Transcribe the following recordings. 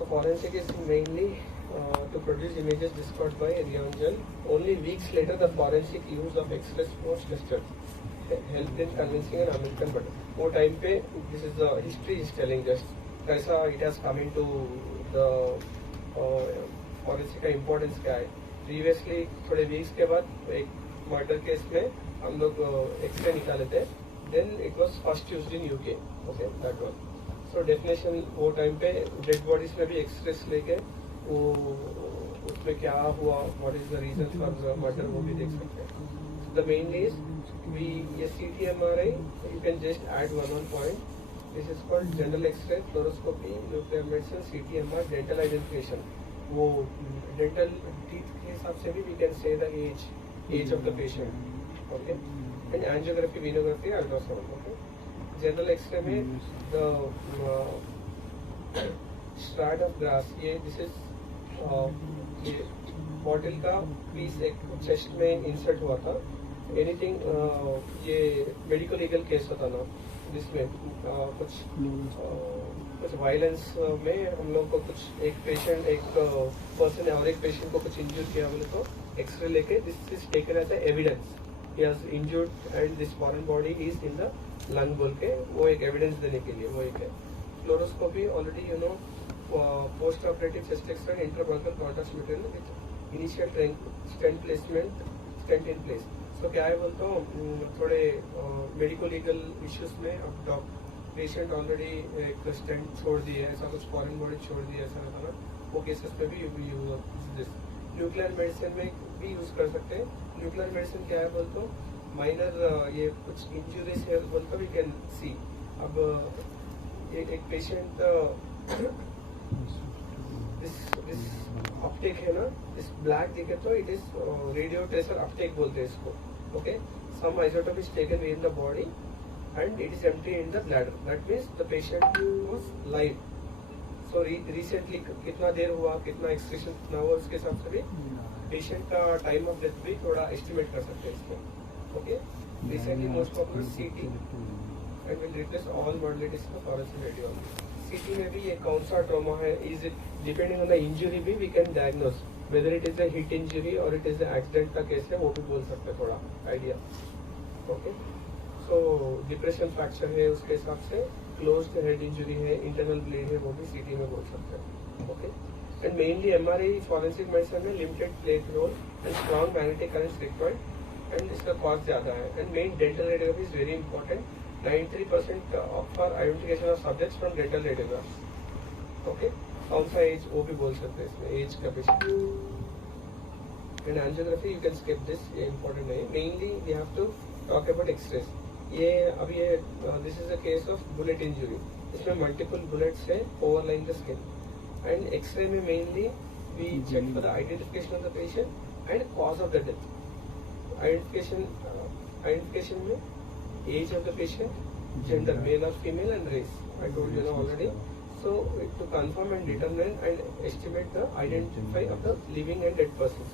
So forensic is mainly to produce images discovered by Rionjan. Only weeks later, the forensic use of X-ray was tested, helped in convincing an American. But वो time पे this is the history is telling just कैसा it has come into the forensic का importance क्या है. Previously थोड़े weeks के बाद एक murder case में हम लोग X-ray निकाले थे. Then it was first used in UK. Okay, that one. So definition वो टाइम पे डेड बॉडीज में भी एक्सरेस लेके वो उसमें क्या हुआ, what is the reason for murder, वो भी देख सकते हैं. द मेन इज वी ये CT/MRI you can just add one point. This is called general x-ray, fluoroscopy, nuclear medicine, CT/MRI, dental identification. वो डेंटल टीथ के हिसाब से भी we can say the age of the patient. Okay, and angiography, venography, ultrasound. Okay, general x-ray में the strat of grass, ये this is ये bottle का piece एक चेस्ट में इंसर्ट हुआ था. एनीथिंग ये मेडिकल लीगल केस होता ना, जिसमें कुछ वायलेंस में हम लोग को कुछ एक पेशेंट एक पर्सन और एक पेशेंट को कुछ इंजूर किया बोले तो एक्सरे लेके this is taken as evidence. He has injured and this foreign body is in the lung बोल के वो एक एविडेंस देने के लिए वो एक है. Fluoroscopy already you know, post operative chest x-ray, intrabronchial contrast material with initial stent placement, stent in place. So क्या है बोलता हूँ थोड़े मेडिको लीगल इश्यूज में अब पेशेंट ऑलरेडी एक स्टेंट छोड़ दिए, ऐसा कुछ फॉरेन बॉडी छोड़ दिए, ऐसा रहता ना, वो केसेस में भी यूज दिस. न्यूक्लियर मेडिसिन में भी यूज कर सकते हैं. न्यूक्लियर मेडिसिन क्या है बोलते माइनर ये कुछ इंजुरीज है बोलते वी कैन सी. अब ये एक पेशेंट दिस अपटेक है ना, इस ब्लैक दिखे तो it is radio tracer uptake बोलते हैं इसको. Okay, some isotope is taken in the body and it is empty in the bladder. That means the patient was live. So recently कितना देर हुआ, कितना एक्सक्रीशन कितना हुआ, उसके हिसाब से भी पेशेंट का टाइम ऑफ डेथ भी थोड़ा एस्टिमेट कर सकते हैं इसको. Okay, recently most popular CT and will replace all modalities for forensic radiology. CT में भी ये कौन सा ट्रॉमा है, is it depending on the injury भी we can diagnose whether it is a hit injury और इट इज एक्सीडेंट का case है, वो भी बोल सकते हैं थोड़ा idea. Okay, so depression fracture है उसके हिसाब से, क्लोज्ड हेड इंजरी है, इंटरनल ब्लीड है, वो भी CT में बोल सकते हैं. Okay, and mainly MRI forensic medicine में limited plate role and strong magnetic currents required, and इसका कॉस्ट ज्यादा है. And main dental radiography is very important. 93% for identification of subjects from dental radiographs. Okay, कौन सा एज वो भी बोल सकते हैं इसमें, एज का patient. And angiography you can skip this, ये इंपॉर्टेंट नहीं. Mainly we have to talk about x-rays. ये अभी ये this is a case of bullet injury. इसमें मल्टीपल बुलेट्स है overlying the skin. And x-ray में mainly we check for the identification of the patient and cause of the death. Identification में age of the patient, gender male और female and race, I told you know already. So to confirm and determine and estimate the identify of the living and dead person.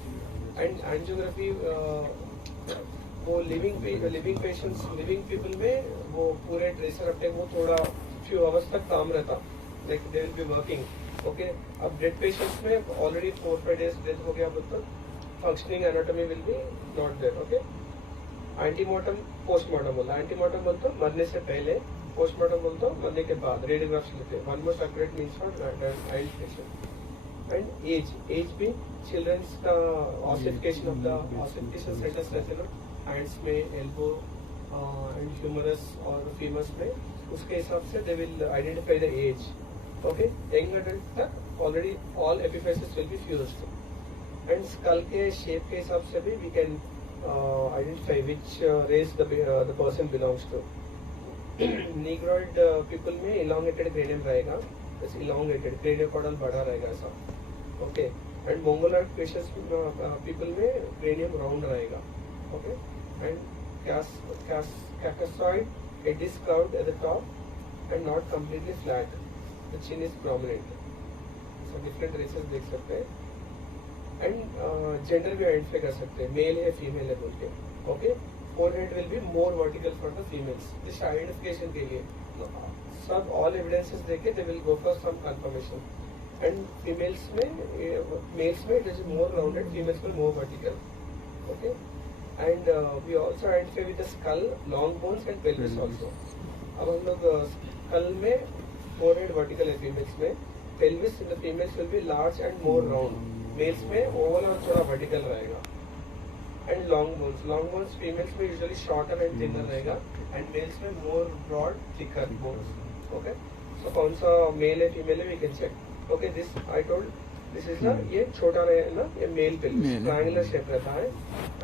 And angiography वो living patients, living people में वो पूरे tracer Uptake वो थोड़ा few hours तक काम रहता, like they will be working. Okay, अब डेड पेशेंट्स में ऑलरेडी 4-5 days डेथ हो गया बोलते functioning anatomy will be not there. Okay, antemortem postmortem बोलता, एंटीमोर्टम बोलते मरने से पहले, पोस्टमार्टम बोलते मरने के बाद रेडियोग्राफ्स लेते. One most accurate means for identification. And age भी चिल्ड्रंस का ossification of the ossification centres रहते ना हैंड्स में, एल्बो एंड ह्यूमरस और फीमर्स में, उसके हिसाब से they will identify the age. Okay, young adult तक already all epiphysis will be fused. And skull के शेप के हिसाब से भी we can identify which race the person belongs to. Negroid people में इलांगेटेड क्रेनियम रहेगा, इलांगेटेड क्रेनियोकॉर्डल बड़ा रहेगा ऐसा. Okay, and mongoloid patients people में क्रेनियम राउंड रहेगा. Okay, and caucasoid, it is curved at the top and not completely flat. The chin is prominent. So different races देख सकते हैं. And gender भी आइडेंटिफाई कर सकते हैं, मेल है फीमेल है बोल के. Okay, forehead will be more vertical for the females. This identification के लिए सब ऑल एविडेंसेस देके they will go for some confirmation. and females में males में it is more rounded, females में more vertical. Okay, and we also identify with the skull, long bones and pelvis also. अब हम लोग skull में forehead vertical है females में, pelvis in the females will be large and more round. Males में oval और थोड़ा vertical रहेगा. And long bones females में usually shorter and thinner रहेगा, and males में more broad, thicker bones. Okay, so कौन सा male है female है we can check. Okay, this I told this is ये छोटा रहे ना, ये male pelvis triangular shape रहता है,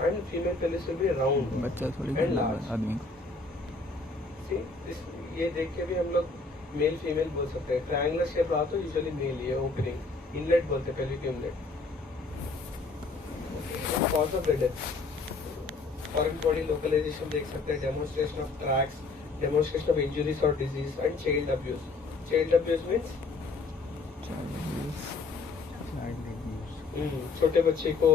and female pelvis will be round बच्चा थोड़ी and large. आदमी See this, ये देख के भी हम लोग मेल फीमेल बोल सकते हैं. ट्रायंगुलर शेप रहा तो यूजुअली मेल, ये ओपनिंग इनलेट बोलते हैं, pelvic inlet. Cause of death, foreign body localisation देख सकते हैं, demonstration of tracks, demonstration of injuries और disease and child abuse. Child abuse means छोटे बच्चे को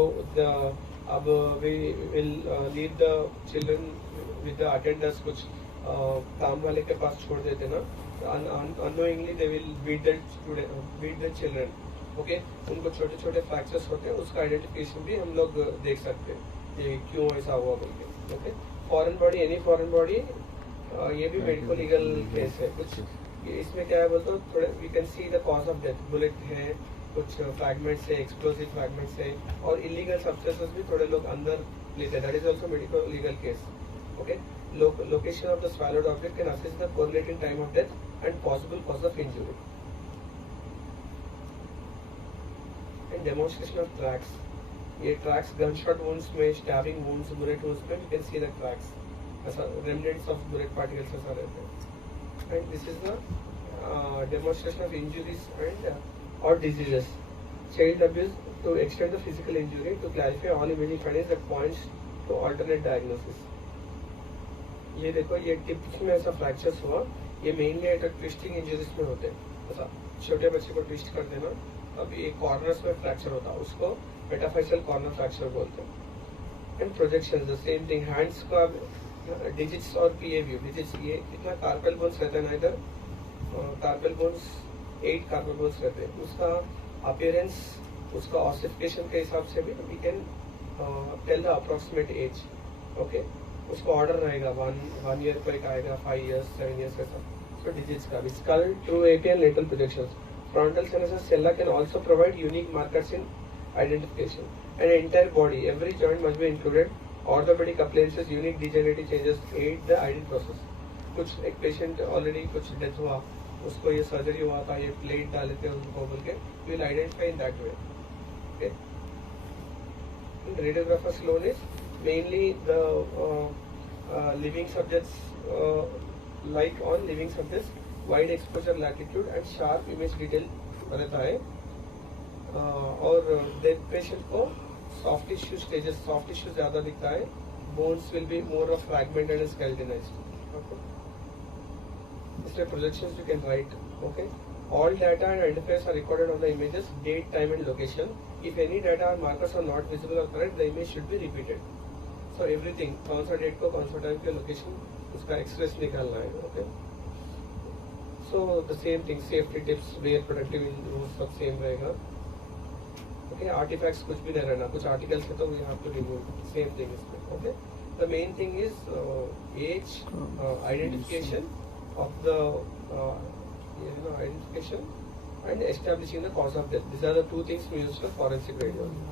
अब we will leave the children with the attenders, कुछ काम वाले के पास छोड़ देते ना, unknowingly they will beat the children. Okay, उनको छोटे छोटे फ्रैक्चर्स होते हैं, उसका आइडेंटिफिकेशन भी हम लोग देख सकते हैं ये क्यों ऐसा हुआ बोल के. Okay, foreign body, any foreign body, ये भी मेडिको लीगल केस है. कुछ इसमें क्या है बोलते हो, थोड़े we can see the cause of death, bullet है, कुछ फ्रैगमेंट्स है, एक्सप्लोसिव फ्रैगमेंट्स है, और इलीगल सब्सटेंसेस भी थोड़े लोग अंदर लेते हैं. That is also medico legal case. Okay, location of the swallowed object can assess the correlating time of death and possible cause of injury. And demonstration of tracks. ये tracks gunshot wounds में, stabbing wounds, bullet wounds में you can see the tracks. ऐसा remnants of bullet particles ऐसा रहते हैं. And this is the demonstration of injuries and or diseases. Child abuse to extend the physical injury to clarify all imaging findings that points to alternate diagnosis. ये देखो, ये टिप्स में ऐसा फ्रैक्चर्स हुआ, ये मेनली ट्विस्टिंग इंजरीज में होते हैं. ऐसा छोटे बच्चे को ट्विस्ट कर देना, अब ये कॉर्नर्स में फ्रैक्चर होता है, उसको मेटाफाइशियल कॉर्नर फ्रैक्चर बोलते हैं. And projection the same thing. Hands का डिजिट्स और पीए व्यू. डिजिट्स ये कितना कार्पल बोन्स रहते हैं ना, इधर कार्पल बोन्स 8 कार्पल बोन्स रहते हैं. उसका अपीयरेंस, उसका ऑसिफिकेशन के हिसाब से भी we can tell the approximate age. Okay, उसका ऑर्डर रहेगा, 1 ईयर को एक आएगा, 5 इयर्स, 7 इयर्स ऐसा. सो डिजिट्स का भी skull, true AP and lateral projections. Frontal sinuses sella can also provide unique markers in identification. And entire body, every joint must be included. Orthopaedic appliances, unique degenerative changes aid the ident process. कुछ एक patient already कुछ डेथ हुआ, उसको ये सर्जरी हुआ था, ये प्लेट डाले थे उनको बोल के, will identify in that way. Okay, radiographer alone is mainly the living subjects, like on living subjects, wide exposure latitude and sharp image detail रहता है. और dead patient को soft tissue stages, soft tissue ज़्यादा दिखता है. Bones will be more of fragmented and skeletonized. Okay. इसलिए projections you can write. Okay. All data and identifiers are recorded on the images, date, time and location. If any data or markers are not visible or correct, the image should be repeated. So everything, कौन सा डेट को, कौन सा टाइम के, लोकेशन, उसका express निकालना है. Okay, so the same thing, safety tips, wear protective rules सब सेम रहेगा. ओके, आर्टिफैक्ट्स कुछ भी नहीं रहना, कुछ आर्टिकल्स है तो we have to remove, same thing इसमें. Okay, the main thing is age, identification of the identification and establishing the cause of death. These are the two things we use for forensic radiology.